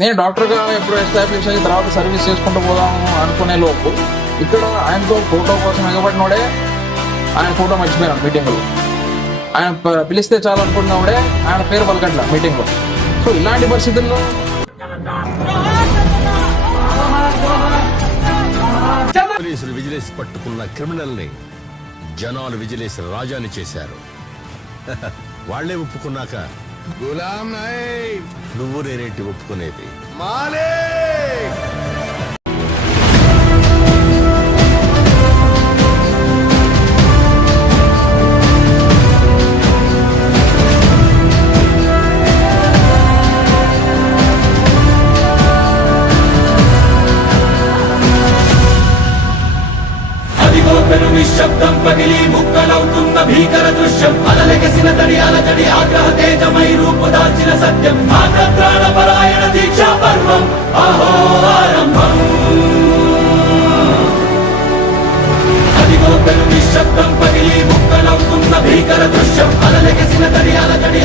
నేను డాక్టర్గా ఎప్పుడు ఎస్టాబ్లిష్ అయ్యి తర్వాత సర్వీస్ చేసుకుంటూ పోదాము అనుకునే లోపు ఇక్కడ ఆయనతో ఫోటో కోసం ఎగబడినోడే ఆయన ఫోటో మర్చిపోయినాడు మీటింగ్లో. ఆయన పిలిస్తే చాలు అనుకున్నవాడే ఆయన పేరు పలకట్ల మీటింగ్లో. సో ఇలాంటి పరిస్థితుల్లో పోలీసులు విజిలేసి పట్టుకున్న క్రిమినల్ ని జనాలు విజిలేసి రాజాని చేశారు. వాళ్లే ఒప్పుకున్నాక గులాం నాయక్ నువ్వు నేనేంటి ఒప్పుకునేది? మాలిక్ నిశ్శబ్దం పగిలి ముక్కలవుతున్న భీకర దృశ్యం, అలలెగసిన తడి అలజడి ఆగ్రహ తేజమై రూపుదాల్చిన సత్యం, ఆగ్రహ పరాయణ దీక్షా పర్వం అహో ఆరంభం. అదిగో పెను నిశ్శబ్దం పగిలి ముక్కలవుతున్న భీకర దృశ్యం, అలలెగసిన తడి అలజడి